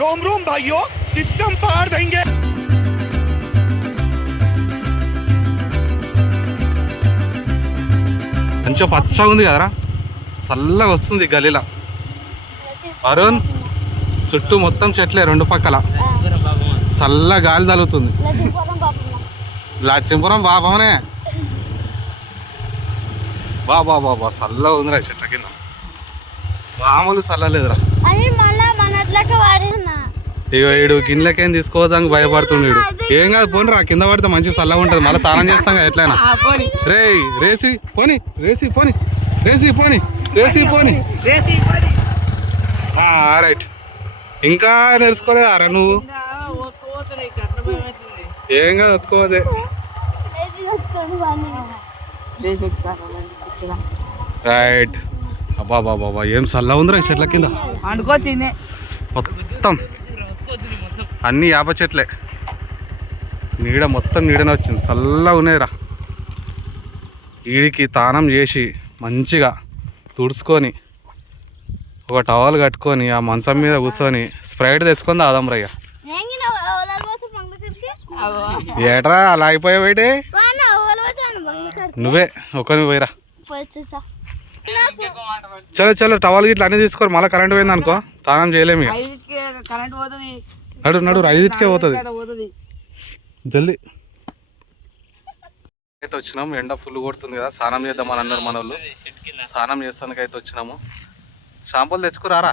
रोम रोम भाइयों, सिस्टम पार देंगे। మంచిగా పచ్చగా ఉంది కదరా, చల్లగా వస్తుంది గలీలా. అరుణ్ చుట్టూ మొత్తం చెట్లే, రెండు పక్కల చల్ల గాలి తగులుతుంది. లక్ష్మీపురం బాబానే బాబా బాబా చల్లగా ఉందిరా చెట్ల కింద, మామూలు చల్లలేదురా. ఇక వీడు గిన్నెలకేం తీసుకోవడానికి భయపడుతుండేడు. ఏం కాదు పోనీ రా, కింద పడితే మంచిగా చల్లగా ఉంటుంది, మళ్ళీ తానం చేస్తాం కదా ఎట్లయినా. రేసి పోని రైట్. ఇంకా నేర్చుకోలేదారా నువ్వు? ఏం కాదు ఒత్తుకోదే. రైట్. అబ్బా బాబా ఏం చల్లగా ఉందిరా చెట్ల కింద. మొత్తం అన్ని యాప చెట్లే, నీడ మొత్తం నీడనే వచ్చింది, చల్లగా ఉన్నాయిరా. వీడికి తానం చేసి మంచిగా తుడుచుకొని ఒక టవల్ కట్టుకొని ఆ మంచం మీద కూర్చొని స్ప్రైట్ తెచ్చుకొని తాదాంరయ్య. ఏట్రా అలా అయిపోయావేటే? నువ్వే ఒకరిని పోయిరా. చలో టవల్ గిట్లా అన్నీ తీసుకోరు, మళ్ళీ కరెంట్ పోయింది అనుకో తానం చేయలేము. ఇక నడు 5కే పోతుంది జల్దీ. అయితే వచ్చినాము, ఎండ ఫుల్ కొడుతుంది కదా, స్నానం చేద్దామని అన్నారు మన వాళ్ళు. స్నానం చేస్తానికి అయితే వచ్చినాము. షాంపూలు తెచ్చుకురారా?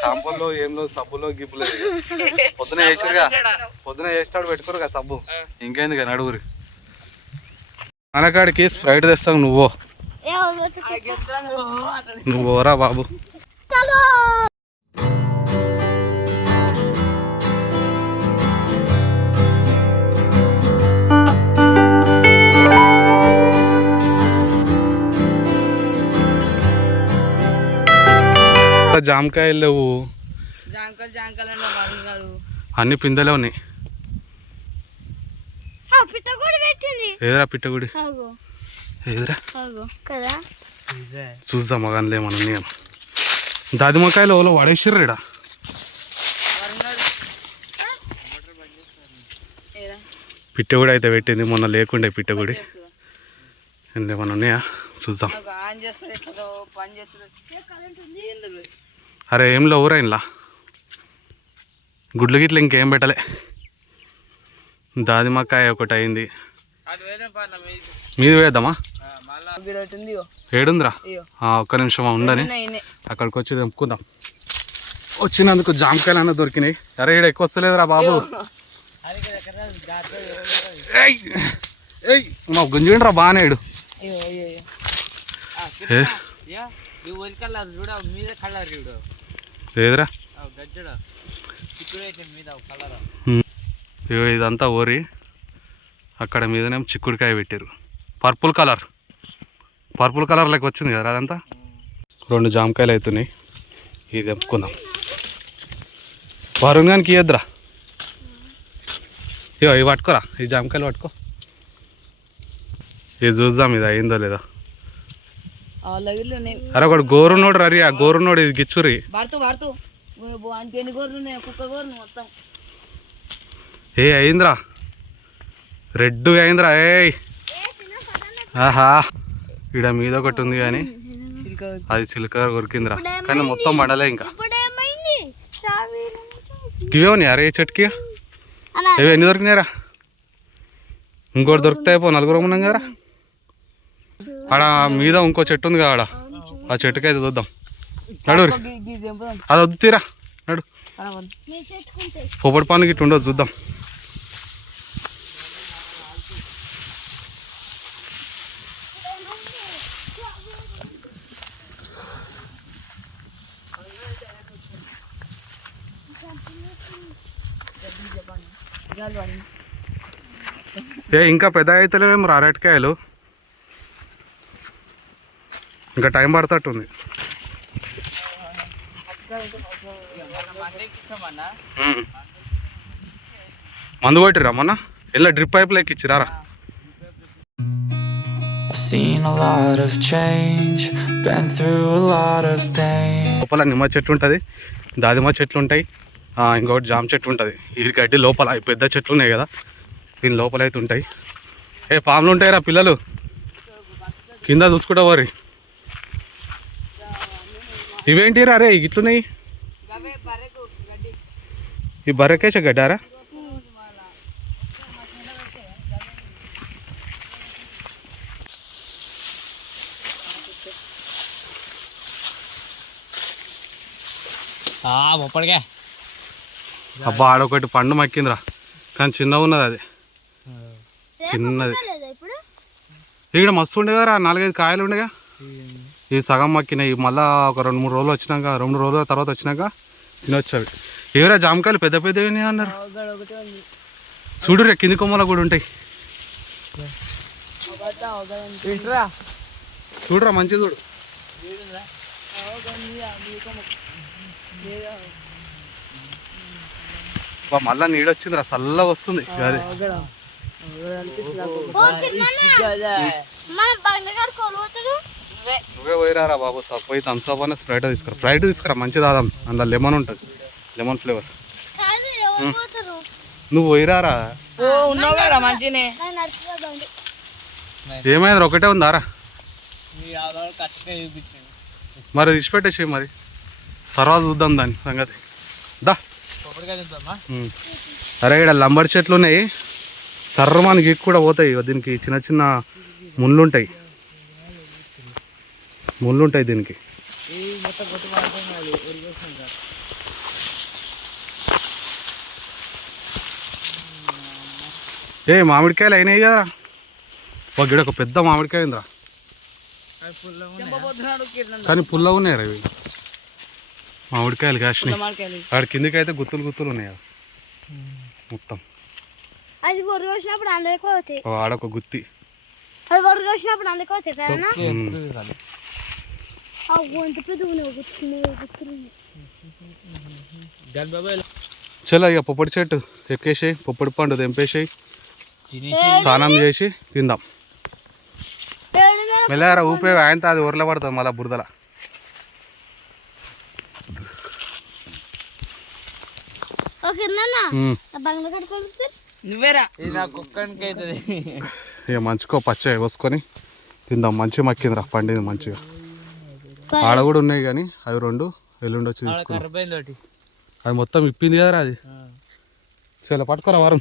షాంపూల్లో ఏం లేదు, సబ్బులో గిబ్బులో పొద్దున చేసిరుగా, పొద్దున చేసినాడు పెట్టుకోరు కదా సబ్బు. ఇంకేంది కదా నడుగురి. మనకాడికి స్ప్రైట్ తెస్తావు నువ్వు పోరా బాబు. జామకాయలు లేవు, అన్ని పిందెలే ఉన్నాయి. ఏదిరా పిట్టగుడి? ఏదిరా చూద్దాం మగాన్లే మన దాదిమకాయలు ఎవరో పడేసిర్రు ఇడ. పిట్టగుడి అయితే పెట్టింది, మొన్న లేకుండే పిట్టగుడి. ఏమన్నా ఉన్నాయా చూద్దాం. అరే ఏం లేవురా ఇంట్లో గుడ్లు గిట్ల ఇంకేం పెట్టలే. దాదిమకాయ ఒకటి అయింది, మీది వేద్దామా? ఏడుందిరా? ఒక్క నిమిషం ఉండని అక్కడికి వచ్చి తెంపుకుందాం. వచ్చినందుకు జామకాయలు అన్న దొరికినాయి. అరే ఈడ ఎక్కువ వస్తలేదురా బాబు. మా గుంజుండ్రా బాగానేడు. ఏదిరా ఇదంతా ఓరి, అక్కడ మీదనేమో చిక్కుడుకాయ పెట్టారు, పర్పుల్ కలర్ లెక్క వచ్చింది కదా అదంతా. 2 జామకాయలు అవుతున్నాయి, ఇది తెంపుకుందాం. వరుణ్గానికి ఇయ్యద్దురా. ఇవి పట్టుకోరా, ఈ జామకాయలు పట్టుకో. ఇది చూద్దాం ఇది అయిందో లేదా. అరే ఒకటి గోరున్నోడు రరి, ఆ గోరున్నోడు ఇది గిచ్చురి. ఏ అయిందిరా, రెడ్గా అయిందిరా. ఆహా ఈడ మీద ఒకటి ఉంది కానీ అది చిలక కొరికిందిరా, కానీ మొత్తం పడలే. ఇంకా ఇవేమని అరే చెట్టుకి ఇవి ఎన్ని దొరికినాయిరా? ఇంకోటి దొరుకుతాయి పో, 4 ఉన్నాం కదా. ఆడ మీద ఇంకో చెట్టు ఉంది కదా, ఆడ ఆ చెట్టుకి అయితే చూద్దాం. నడురి, అది వద్దుతీరా నడు. పొప్పటి పాను గిట్ల ఉండదు, చూద్దాం. ఇంకా పెద్ద అవుతలేమో రా అరటికాయలు, ఇంకా టైం పడుతుంది. మందు కొట్టిరా మొన్న? ఇలా డ్రిప్ పైప్ లెక్క ఇచ్చిరారా? లోపల నిమ్మ చెట్టు ఉంటుంది, దాదిమ చెట్లు ఉంటాయి, ఇంకొకటి జామ చెట్టు ఉంటుంది. ఈ గడ్డి లోపల ఈ పెద్ద చెట్లు ఉన్నాయి కదా, దీని లోపల అయితే ఉంటాయి. పాములు ఉంటాయిరా పిల్లలు, కింద చూసుకుంటా పోరి. ఇవేంటిరా అరే ఇట్లున్నాయి? ఈ బర్రెకేసే గడ్డారా? మొప్పడిగా అబ్బా ఆడొకటి పండు మక్కిందిరా, కానీ చిన్నగా ఉన్నది, అది చిన్నది. ఇక్కడ మస్తు ఉండే కదా, 4-5 కాయలు ఉండేగా, ఈ సగం మక్కినాయి. మళ్ళీ ఒక 2-3 రోజులు వచ్చినాక, 2 రోజుల తర్వాత వచ్చినాక తినొచ్చు అవి. ఏవరా జామకాయలు పెద్ద పెద్దవి అన్నారు. చూడు రే, కింది కొమ్మలో కూడా ఉంటాయి. చూడురా మంచిగా చూడు. మళ్ళా నీడొచ్చిందిరా, చల్లగా వస్తుంది. అది నువ్వే పోయిరారా బాబు, పోయి థమ్స్అప్ అనే స్ప్రైట్ తీసుకురా మంచిది. ఆదాం అందులో లెమన్ ఉంటుంది, లెమన్ ఫ్లేవర్. నువ్వు పోయిరారా. ఏమైంది, ఒకటే ఉందారా? మరి విడిచిపెట్టేసి మరి తర్వాత చూద్దాం దాని సంగతి. దా అరే ఇక్కడ లంబడి చెట్లు ఉన్నాయి, సర్రమానికి గీక్ కూడా పోతాయి. దీనికి చిన్న చిన్న ముళ్ళు ఉంటాయి దీనికి. మామిడికాయలు అయినాయి కదా, గిడ ఒక పెద్ద మామిడికాయ ఉందిరా, కానీ పుల్లగా ఉన్నాయి రా ఇవి మామిడికాయలు. కాసినాయి ఆడ కిందికి అయితే గుత్తులు ఉన్నాయి మొత్తం. ఆడొక గుత్తి. చలో ఇక పొప్పడి చెట్టు ఎక్కేసాయి, పొప్పడి పండు తెంపేసాయి, స్నానం చేసి తిందాం. మెల్లగా ఊపే ఆయనతో అది ఊర్లో పడుతుంది మళ్ళీ బురదల. ఇక మంచికో పచ్చ పోసుకొని తిందాం. మంచిగా మక్కిందిరా, పండింది మంచిగా. ఆడ కూడా ఉన్నాయి కానీ అవి 2 ఎల్లుండి వచ్చి తీసుకున్నాం. అది మొత్తం ఇప్పింది కదరా అది. చాలా పట్టుకోరా వారం.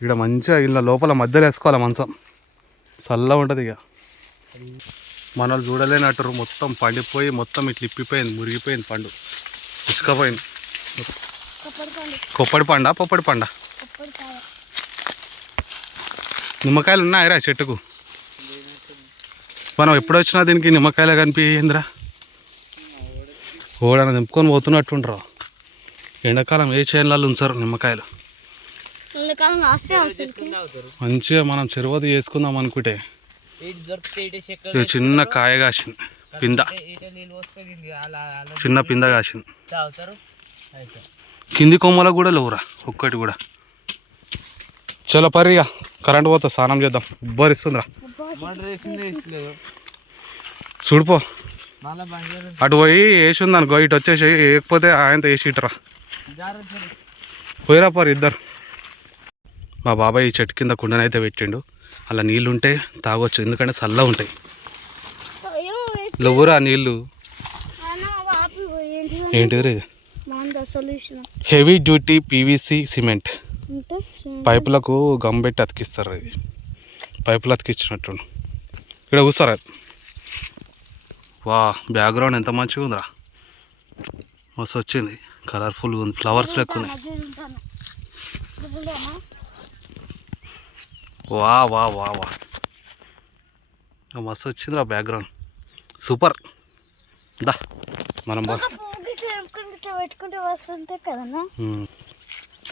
ఇక్కడ మంచిగా ఇలా లోపల మధ్యలో వేసుకోవాలి మంచం, చల్లగా ఉంటుంది. ఇక మనల్ని చూడలేనట్టు మొత్తం పండిపోయి మొత్తం ఇట్లా ఇప్పిపోయింది, మురిగిపోయింది పండు, ఇసుకపోయింది. పొప్పడి పండా? నిమ్మకాయలు ఉన్నాయిరా చెట్టుకు. మనం ఎప్పుడు వచ్చినా దీనికి నిమ్మకాయలు కనిపించిందిరా. ఓడన దింపుకొని పోతున్నట్టుండ్రా. ఎండాకాలం ఏ చేనులలో ఉంచారు నిమ్మకాయలు. మంచిగా మనం చెరువది చేసుకుందాం అనుకుంటే చిన్న కాయ కాసింది, చిన్న పింద కాసింది. కింది కొమ్మలకు కూడా లేవురా ఒక్కటి కూడా. చలో పరిగా కరెంట్ పోతా, స్నానం చేద్దాం. ఉబ్బరిస్తుందిరా. చూడిపో అటు పోయి వేసి ఉంది అనుకో, ఇటు వచ్చేసి వేయకపోతే ఆయనతో వేసి ఇటురా. పోయిరా పోరు ఇద్దరు. మా బాబాయ్ ఈ చెట్టు కింద కుండనైతే పెట్టిండు, అలా నీళ్ళు ఉంటే తాగొచ్చు, ఎందుకంటే చల్లగా ఉంటాయి. లేవురా నీళ్ళు. ఏంటిది ఇది? Heavy duty PVC cement. పైపులకు గమ్ పెట్టి అతికిస్తారు. ఇది పైపులు అతికించినట్టు. ఇక్కడ కూర్చోరా. వా బ్యాక్గ్రౌండ్ ఎంత మంచిగా ఉందిరా, మస్తు వచ్చింది, కలర్ఫుల్గా ఉంది, ఫ్లవర్స్ లెక్క ఉన్నాయి. వా వా వా వా మస్తు వచ్చిందిరా బ్యాక్గ్రౌండ్, సూపర్. దా మనం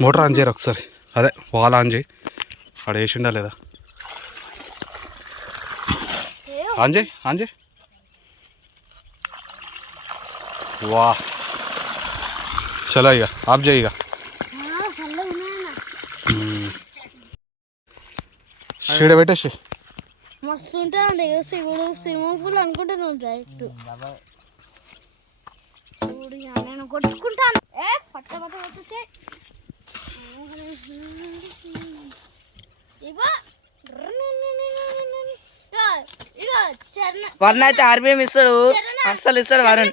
మోటార్ ఆన్ చేయరు ఒకసారి, అదే వాల్ ఆన్ చేయి. అక్కడ వేసిండా లేదా? ఆన్ చేయి, ఆన్ చేయి. వా చలో ఇక ఆఫ్ చేయి. ఇక షీడ పెట్టేసి మస్తు ఉంటుంది శివుడు స్విమ్మింగ్ పూల్ అనుకుంటున్నాను డైరెక్ట్ చూడు నేను కొట్టుకుంటాను పట్ట వచ్చేసే వరుణ్ అయితే ఆర్బిఎం ఇస్తాడు అస్సలు ఇస్తాడు వరుణ్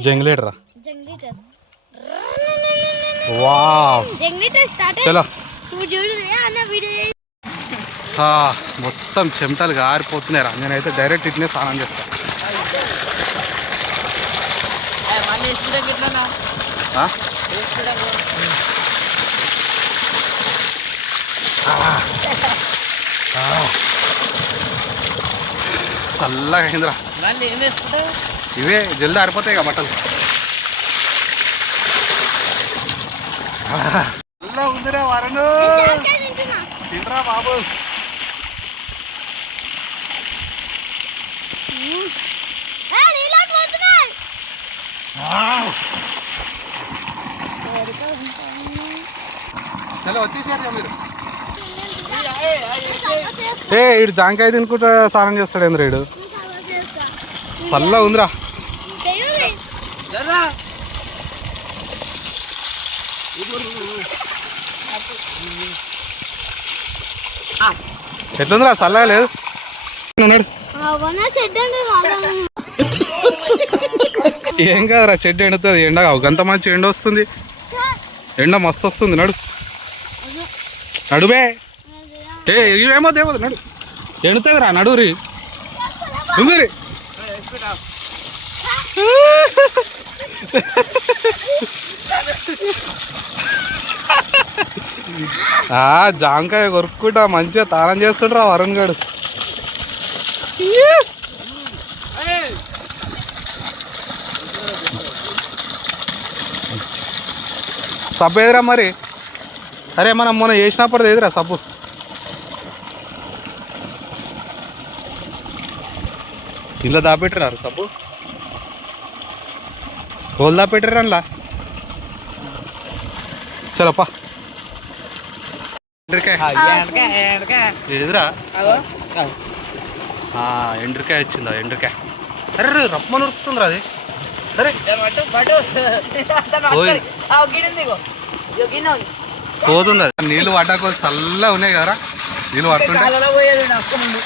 జంగ్లీటర్ జంగ్లీటర్ వావ్ స్టార్ట్ చలో చూడు అన్న వీడియో మొత్తం చెమటలు గారిపోతున్నారా నేనైతే డైరెక్ట్ ఇట్నే స్నానం చేస్తాను చల్లగా అయిందిరా ఇవే జల్దీ ఆరిపోతాయి కదా బట్టలు చల్లగా ఉందిరా వరుణ్ తింటరా బాబు చలో వచ్చేసారు మీరు ఇడు జాంకాయ తినుకుంటా స్నానం చేస్తాడు ఏంద్ర ఇడు చల్లగా ఉందిరా ఎట్లుందిరా చల్లగా లేదు ఏం కాదురా చెడ్డు ఎండుతుంది ఎండ గంత మంచి ఎండ వస్తుంది ఎండ మస్తు వస్తుంది నడు నడువే ఏమో దేవదు నడు ఎండుతుంది రా నడువురి ఉంది జాంకాయ కొరుక్కుంటా మంచిగా తానం చేస్తుండ్రా వరుణ్ గారు సబ్బు ఎదురా మరి అరే మనం మొన్న చేసినప్పుడు ఎదురా సబ్బు ఇంట్లో దాపెట్టినారు సబ్బు హోల్ దాపెట్టారు అందులో చలోపా ఎదురా ఎండ్రికాయ వచ్చిందా ఎండ్రికాయ అరే రప్పమని ఉరుకుతుందిరా అది అరే పోతుంది అది నీళ్ళు పడ్డాక చల్లగా ఉన్నాయి కదరా నీళ్ళు పడుతుంటే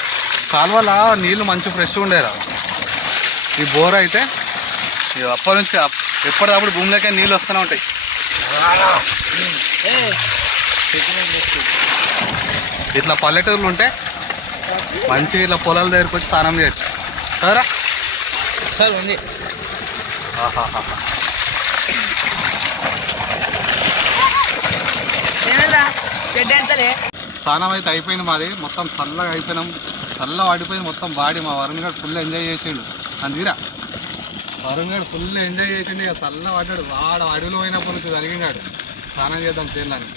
కాలువల నీళ్ళు మంచి ఫ్రెష్ ఉండేరా ఈ బోర్ అయితే అప్పటి నుంచి ఎప్పటికప్పుడు భూమిలోకే నీళ్ళు వస్తూనే ఉంటాయి ఇట్లా పల్లెటూర్లు ఉంటే మంచి ఇట్లా పొలాల దగ్గరికి వచ్చి స్నానం చేయొచ్చు సరే సార్ ఉంది స్నానం అయితే అయిపోయింది మాది మొత్తం చల్లగా అయిపోయినాం చల్లగా వాడిపోయింది మొత్తం బాడీ మా వరుణ్ గారు ఫుల్ ఎంజాయ్ చేసిండు అందుకురా వరుణ్ గారు ఫుల్ ఎంజాయ్ చేసిండు ఇక చల్లగా పడ్డాడు అడవిలో పోయినప్పటి నుంచి జరిగినాడు స్నానం చేద్దాం తేలని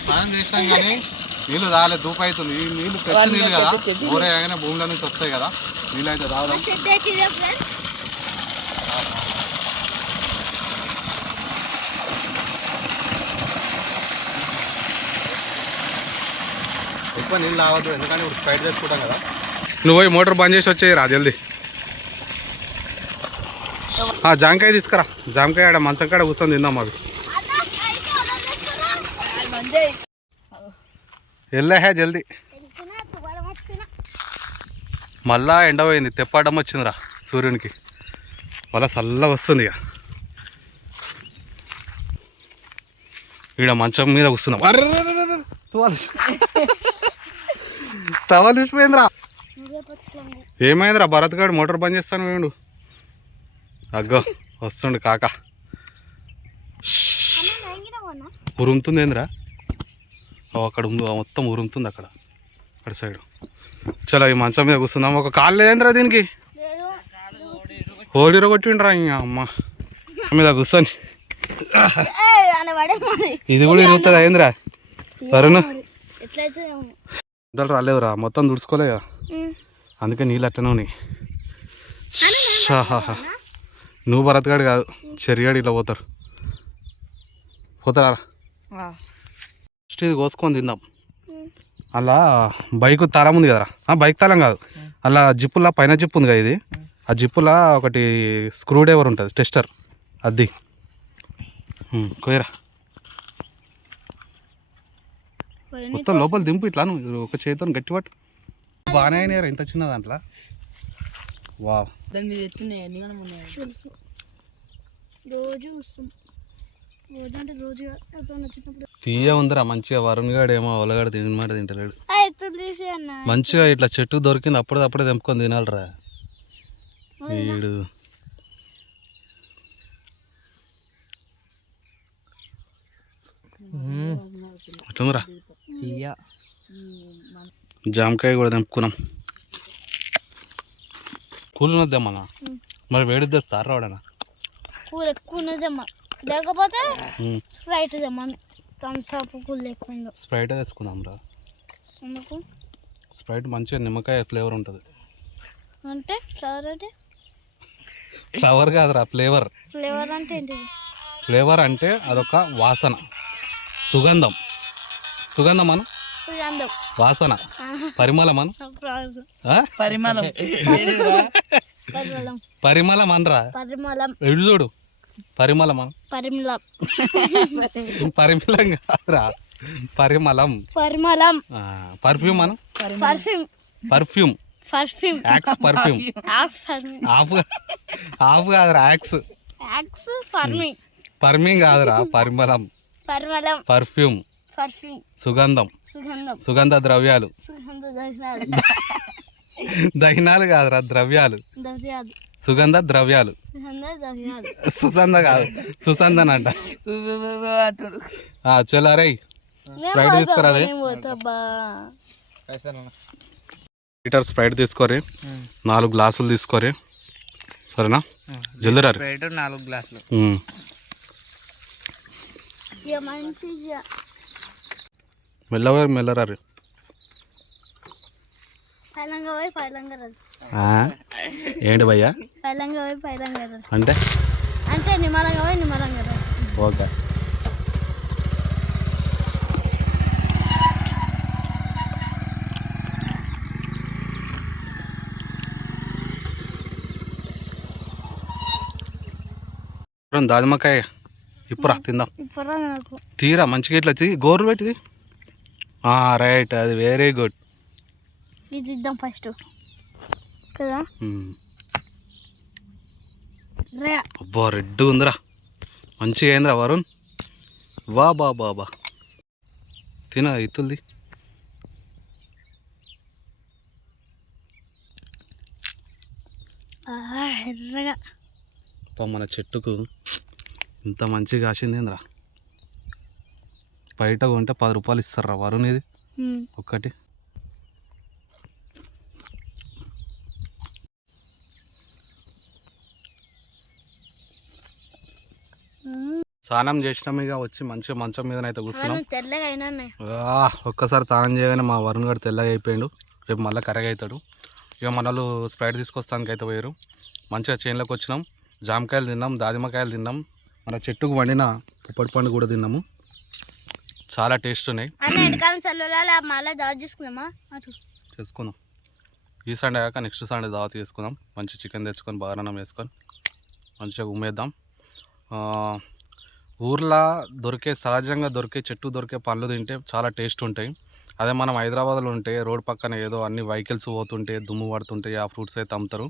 స్నానం చేసినాం కానీ నీళ్ళు తాగలేదు దూపు అవుతుంది ఈ నీళ్ళు ఫ్రెష్ నీళ్ళు కదా ఊరే అయినా భూమిలో నుంచి వస్తాయి కదా నీళ్ళు అయితే తాగుదాం ఎక్కువ నీళ్ళు తాగద్దు ఎందుకంటే ఇప్పుడు స్ప్రైట్ చేసుకుంటాం కదా నువ్వు పోయి మోటార్ బంద్ చేసి వచ్చేయి రా జల్దీ జామకాయ తీసుకురా జామకాయ ఆడ మంచం కాడ కూర్చొని తిందాం మాకు వెళ్ళా జల్దీ మళ్ళా ఎండ పోయింది తెప్పాడమ్మ వచ్చిందిరా సూర్యునికి మళ్ళా చల్లగా వస్తుంది ఇక ఈడ మంచం మీద కూర్చున్నాం టవల్ తీసిపోయిందిరా ఏమైందిరా భరత్ గారు మోటార్ బంద్ చేస్తాను వేయండు అగ్గో వస్తుండు కాక ఉరుముతుంది ఏందిరా అక్కడ ఉంది మొత్తం ఉరుముతుంది అక్కడ సైడ్ చలో ఈ మంచం మీద కూర్చుందాం ఒక కాళ్ళు లేదేంద్రా దీనికి హోలీరో కొట్టిండ్రా ఇంకా అమ్మ మీద కూర్చొని ఇది కూడా ఇరుగుతుంది అయిందిరా వరుణ్ ఎండలు రాలేవురా మొత్తం దుడుచుకోలేదా అందుకే నీళ్ళు అట్టనే ఉన్నాయి నువ్వు భరత్గాడు కాదు చెరిగాడు ఇలా పోతారా ఫస్ట్ ఇది కోసుకొని తిందాం అలా బైక్ తాళం ఉంది కదరా, బైక్ తాళం కాదు, అలా జిప్పులా పైన జిప్ ఉంది కదా ఇది, ఆ జిప్పులా ఒకటి స్క్రూ డ్రైవర్ ఉంటుంది టెస్టర్, అది కోయరా మొత్తం లోపల దింపు ఇట్లా, నువ్వు ఒక చేతితో గట్టి పట్టు. బాగానే అయినారు ఇంత చిన్న దాంట్లో. వావ్, దాని మీద ఎత్తున్నాయి తెలుసు, రోజు వస్తాం, రోజు అంటే రోజు వచ్చినప్పుడు తీయ ఉందిరా మంచిగా. వరుణ్ గాడు ఏమో ఒలగాడు తినమాట తింటలేడు. తీసి అన్న మంచిగా ఇట్లా చెట్టు దొరికింది అప్పుడే తెంపుకొని తినాలిరా వీడు. అట్లుందిరా, జామకాయ కూడా తెంపుకున్నాం. కూల్ ఉన్నదేమన్నా, మరి వేడి తెస్తారు రావడనా? కూల్ ఎక్కువ ఉన్నదేమ్మా, లేకపోతే స్ప్రైట్ తెమ్మని. థమ్స్ అప్ కూల్ ఎక్కువ. స్ప్రైట్ తెచ్చుకుందాం రా. ఎందుకు? స్ప్రైట్ మంచిగా నిమ్మకాయ ఫ్లేవర్ ఉంటుంది. అంటే ఫ్లవర్ అంటే ఫ్లవర్ కాదురా, ఫ్లేవర్. ఫ్లేవర్ అంటే ఏంటిది? ఫ్లేవర్ అంటే అదొక వాసన, సుగంధం. సుగంధం అను, సుగంధం, వాసన, పరిమళం అను. పరిమళం పరిమళం, పరిమళం అనరా, పరిమళం, ఎడు చూడు, పరిమళం అను. పరిమళం, పరిమళం కాదురా, పరిమళం. పరిమళం, పర్ఫ్యూమ్ అను. Perfume, perfume, perfume, Axe perfume. Off off కాదురా, యాక్స్. యాక్స్ పర్ఫ్యూమ్, పర్ఫ్యూమ్ కాదురా, పరిమళం. పరిమళం, పర్ఫ్యూమ్, పర్ఫ్యూమ్, సుగంధం, సుగంధం, సుగంధ ద్రవ్యాలు. సుగంధ ద్రవ్యాలు, దైనాలు కాదురా, ద్రవ్యాలు. ద్రవ్యాలు, సుగంధ ద్రవ్యాలు. సుగంధ ద్రవ్యాలు, సుసంధ కాదు, సుసంధన్ అంట. చలో రే, స్ప్రైట్ తీసుకురా. అదే లీటర్ స్ప్రైట్ తీసుకోరి, 4 గ్లాసులు తీసుకోరి, సరేనా? జల్దీ రా. 4 గ్లాసులు. మంచిగా మెల్లరా. పైలంగా పోయి పైలంగా రాదు. ఏంటి భయ్యా? పైలంగా పోయి పైలంగా రాదు అంటే అంటే నిమ్మలంగా పోయి నిమ్మలంగా రాదు. ఓకే. దానిమ్మకాయ ఇప్పురా తిందాం. ఇప్పుడు నాకు తీరా మంచిగా ఇట్లా గోరు పెట్టిది. రైట్, అది వెరీ గుడ్. ఇది ఇద్దాం ఫస్ట్ కదా. అబ్బా రెడ్ ఉందిరా, మంచిగా అయిందిరా వరుణ్. వా బా తిన ఇత్తులది. ఎర్రగా మన చెట్టుకు ఇంత మంచిగా కాసిందేంద్రా. బయట కొంటే 10 రూపాయలు ఇస్తారా వరుణ్ ఇది ఒక్కటి. స్నానం చేసినాం, ఇక వచ్చి మంచిగా మంచం మీదనైతే కూర్చున్నాం. తెల్లగా అయినా ఒక్కసారి స్నానం చేయగానే మా వరుణ్ గారు తెల్లగా అయిపోయాడు. రేపు మళ్ళీ కర్రగా అవుతాడు. ఇక మనలు స్ప్రైట్ తీసుకొస్తానికి అయితే పోయారు. మంచిగా చేనులోకి వచ్చినాం. జామకాయలు తిన్నాం, దానిమ్మకాయలు తిన్నాం, మన చెట్టుకు వండిన పుప్పటి పండు కూడా తిన్నాము. చాలా టేస్ట్ ఉన్నాయి. చేసుకుందాం. ఈ సండే కాక నెక్స్ట్ సండే దావత్ చేసుకుందాం. మంచి చికెన్ తెచ్చుకొని బాగానం వేసుకొని మంచిగా ఉమ్మేద్దాం. ఊర్లో సహజంగా దొరికే చెట్టు దొరికే పండ్లు తింటే చాలా టేస్ట్ ఉంటాయి. అదే మనం హైదరాబాద్లో ఉంటే రోడ్ పక్కన ఏదో అన్ని వెహికల్స్ పోతుంటే దుమ్ము పడుతుంటాయి, ఆ ఫ్రూట్స్ అయితే అమ్ముతారు.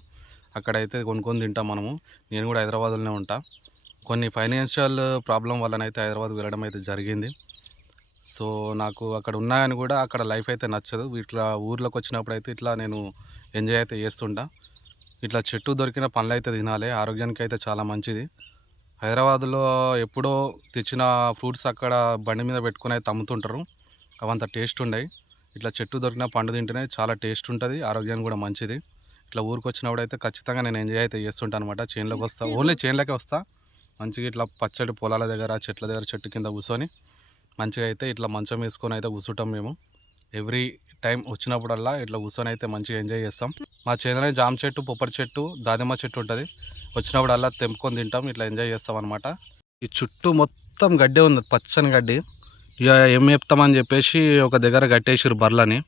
అక్కడైతే కొనుక్కొని తింటాం మనము. నేను కూడా హైదరాబాద్లోనే ఉంటా. కొన్ని ఫైనాన్షియల్ ప్రాబ్లం వల్లనైతే హైదరాబాద్ వెళ్ళడం అయితే జరిగింది. సో నాకు అక్కడ ఉన్నా కానీ కూడా అక్కడ లైఫ్ అయితే నచ్చదు. ఇట్లా ఊర్లోకి వచ్చినప్పుడు అయితే ఇట్లా నేను ఎంజాయ్ అయితే చేస్తుంటా. ఇట్లా చెట్టు దొరికిన పండ్లు అయితే తినాలి, ఆరోగ్యానికి అయితే చాలా మంచిది. హైదరాబాద్లో ఎప్పుడో తెచ్చిన ఫ్రూట్స్ అక్కడ బండి మీద పెట్టుకుని అయితే అమ్ముతుంటారు, అవంత టేస్ట్ ఉండవు. ఇట్లా చెట్టు దొరికిన పండు తింటేనే చాలా టేస్ట్ ఉంటుంది, ఆరోగ్యానికి కూడా మంచిది. ఇట్లా ఊరికి వచ్చినప్పుడు అయితే ఖచ్చితంగా నేను ఎంజాయ్ అయితే చేస్తుంటాను అనమాట. చేనులోకి వస్తా, ఓన్లీ చేనులోకే వస్తా. మంచిగా ఇట్లా పచ్చడి పొలాల దగ్గర చెట్ల దగ్గర చెట్టు కింద కూర్చొని మంచిగా అయితే ఇట్లా మంచం వేసుకొని అయితే కూర్చుంటాం మేము. ఎవ్రీ టైం వచ్చినప్పుడల్లా ఇట్లా కూర్చొని అయితే మంచిగా ఎంజాయ్ చేస్తాం. మా చేనులో జామ చెట్టు, పొప్పటి చెట్టు, దానిమ్మ చెట్టు ఉంటుంది. వచ్చినప్పుడల్లా తెంపుకొని తింటాం, ఇట్లా ఎంజాయ్ చేస్తాం అనమాట. ఈ చుట్టూ మొత్తం గడ్డే ఉంది, పచ్చని గడ్డి. ఇక ఏం చెప్తామని చెప్పేసి ఒక దగ్గర కట్టేసిరు బర్లని.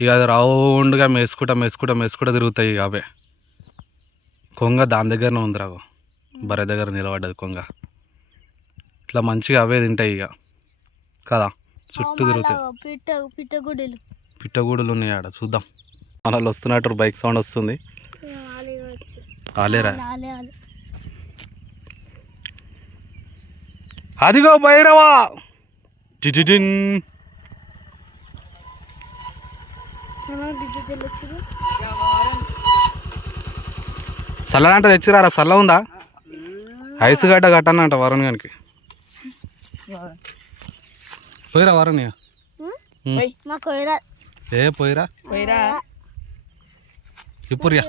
ఇక అది రౌండ్గా మేసుకుంటా తిరుగుతాయి. ఇక అవే కొంగ దాని దగ్గరనే ఉంది రావు, బర్రె దగ్గర నిలబడ్డది కొంగ. ఇట్లా మంచిగా అవే తింటాయి ఇక కదా, చుట్టూ తిరుగుతాయి. పిట్టగూడులు ఉన్నాయి ఆడ, చూద్దాం. మనల్ని వస్తున్నట్టు బైక్ సౌండ్ వస్తుంది. ఆలేరా, అదిగో భైరవా. జిజిజిన్. సల్లదంట తెచ్చిరారా, సల్ల ఉందా? ఐస్ గడ్డ కట్టనంట వరుణ్ గానికి. పోయిరా వరుణ్. ఏ పోయిరా ఇప్పుడుయా.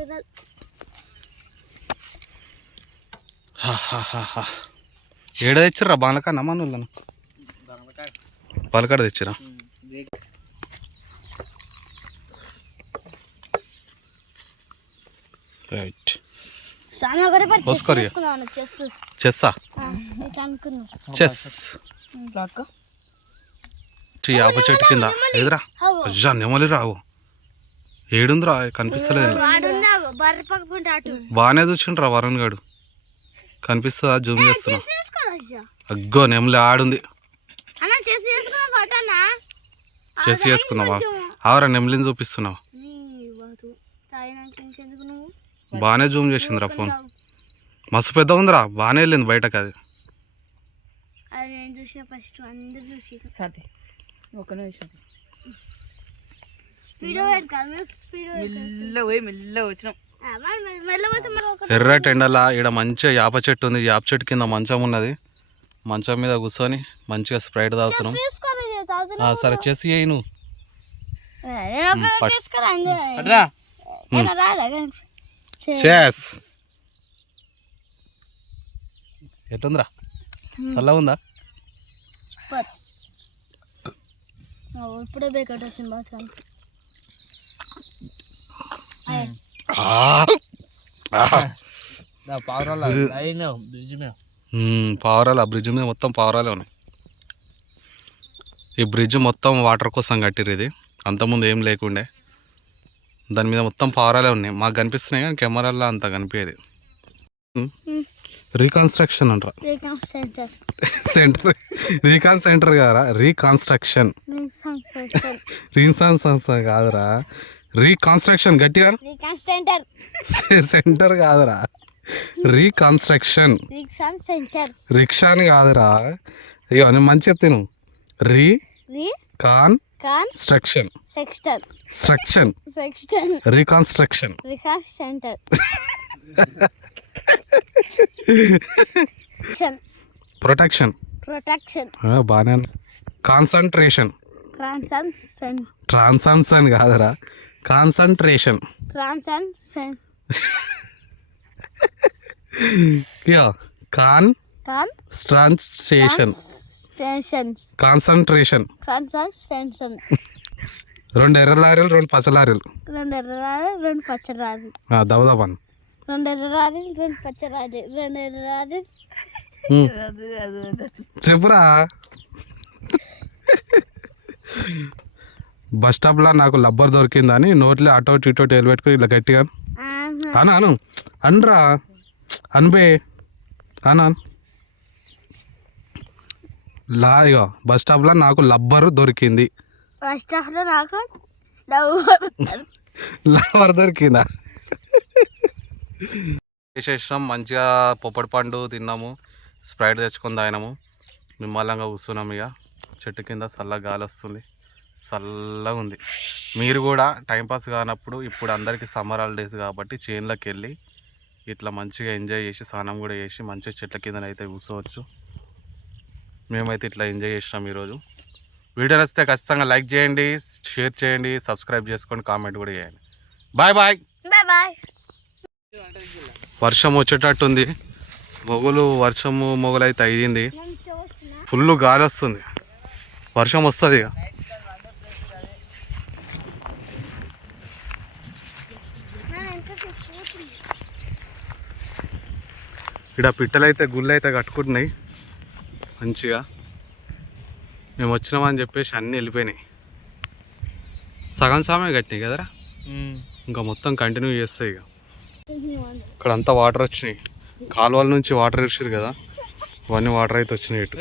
ఏడ తెచ్చిర్రా? బాలకాడ మనోళ్ళను పాలకాడ తెచ్చిరా. రైట్. చెస్సా? చెస్ యాప చెట్టు కింద ఎదురా. అజ్జా నెమలి రావు, ఏడుందిరా కనిపిస్తలేదు. బాగానే చూసిండ్రా వరుణ్ గాడు, కనిపిస్తుందా? జూమ్ చేస్తున్నా. అగ్గో నెమలి ఆడుంది. చేసి చేసుకున్నావా? ఆవరా నెమలిని చూపిస్తున్నావా? బాగానే జూమ్ చేసిందిరా ఫోన్, మస్తు పెద్ద ఉందిరా. బాగానే వెళ్ళింది బయటకు. అది ఎర్రటి ఎండలా ఈడ మంచిగా యాప చెట్టు ఉంది. యాప చెట్టు కింద మంచం ఉన్నది. మంచం మీద కూర్చొని మంచిగా స్ప్రైట్ తాగుతున్నాం. సరే చేసి చేయి నువ్వు. ఎట్టుందిరా? చల్లగా ఉందా? ఇప్పుడే బేకట్ వచ్చింది బాత్కానికి. పావురాలు ఆ బ్రిడ్జ్ మీద మొత్తం పావురాలే ఉన్నాయి. ఈ బ్రిడ్జ్ మొత్తం వాటర్ కోసం కట్టిరు. ఇది అంతకుముందు ఏం లేకుండే, దాని మీద మొత్తం పావురాలే ఉన్నాయి. మాకు కనిపిస్తున్నాయి కానీ కెమెరాల్లో అంత కనిపించేది. రీకన్స్ట్రక్షన్ అంటారా? సెంటర్ రీకాన్ సెంటర్ కాదురా, రీకన్స్ట్రక్షన్. రీసన్స్ కాదురా, రీకన్స్ట్రక్షన్. గట్టిగా సెంటర్ కాదురా, రీకన్స్ట్రక్షన్. రిక్షా అని కాదురా. ఇక నేను మంచి చెప్తాను. Reconstruction, struction, reconstruction. ప్రొటెక్షన్ బాగానే. కాన్సన్ట్రేషన్. ట్రాన్సన్ కాదురా, కాన్సన్ట్రేషన్. కాన్సన్ట్రేషన్. కాన్సన్ట్రేషన్. 2 ఎర్ర లారీలు 2 పచ్చ లారీలు. 2 ఎర్ర లారీలు 2 పచ్చ లారీలు. దవదవన్. 2 ఎర్ర లారీలు 2 పచ్చ లారీలు. 2 ఎర్ర లారీలు. చెప్పురా. బస్ స్టాప్లో నాకు లబ్బర్ దొరికిందని నోట్లో అటో ఇటో టేలు పెట్టుకుని ఇలా గట్టిగా అను అనరా అనిపే అను. ఇగో బస్ స్టాప్లో నాకు లబ్బరు దొరికింది. బస్ స్టాప్లో నాకు లబ్బర్ దొరికిందా? చేసేసాం. మంచిగా పొప్పడి పండు తిన్నాము, స్ప్రైట్ తెచ్చుకొని తాగినాము, నిమ్మలంగా కూర్చున్నాము. ఇక చెట్టు కింద చల్లగా గాలి వస్తుంది, చల్లగా ఉంది. మీరు కూడా టైంపాస్ కానప్పుడు, ఇప్పుడు అందరికీ సమ్మర్ హాలిడేస్ కాబట్టి చేన్లోకి వెళ్ళి ఇట్లా మంచిగా ఎంజాయ్ చేసి స్నానం కూడా చేసి మంచిగా చెట్ల కిందనైతే కూర్చోవచ్చు. మేమైతే ఇట్లా ఎంజాయ్ చేసినాం ఈరోజు. వీడియో నచ్చితే ఖచ్చితంగా లైక్ చేయండి, షేర్ చేయండి, సబ్స్క్రైబ్ చేసుకోండి, కామెంట్ కూడా చేయండి. Bye bye. వర్షం వచ్చేటట్టుంది. మొగలైతే అయ్యింది. ఫుల్ గాలి వస్తుంది, వర్షం వస్తుంది. ఇక ఇక్కడ పిట్టలైతే గుళ్ళు అయితే కట్టుకుంటున్నాయి మంచిగా. మేము వచ్చినామని చెప్పేసి అన్నీ వెళ్ళిపోయినాయి. సగం సామే కట్టినాయి కదరా, ఇంకా మొత్తం కంటిన్యూ చేస్తాయి. ఇక ఇక్కడ అంతా వాటర్ వచ్చినాయి, కాలువల నుంచి వాటర్ ఇరిచారు కదా, ఇవన్నీ వాటర్ అయితే వచ్చినాయి ఇటు.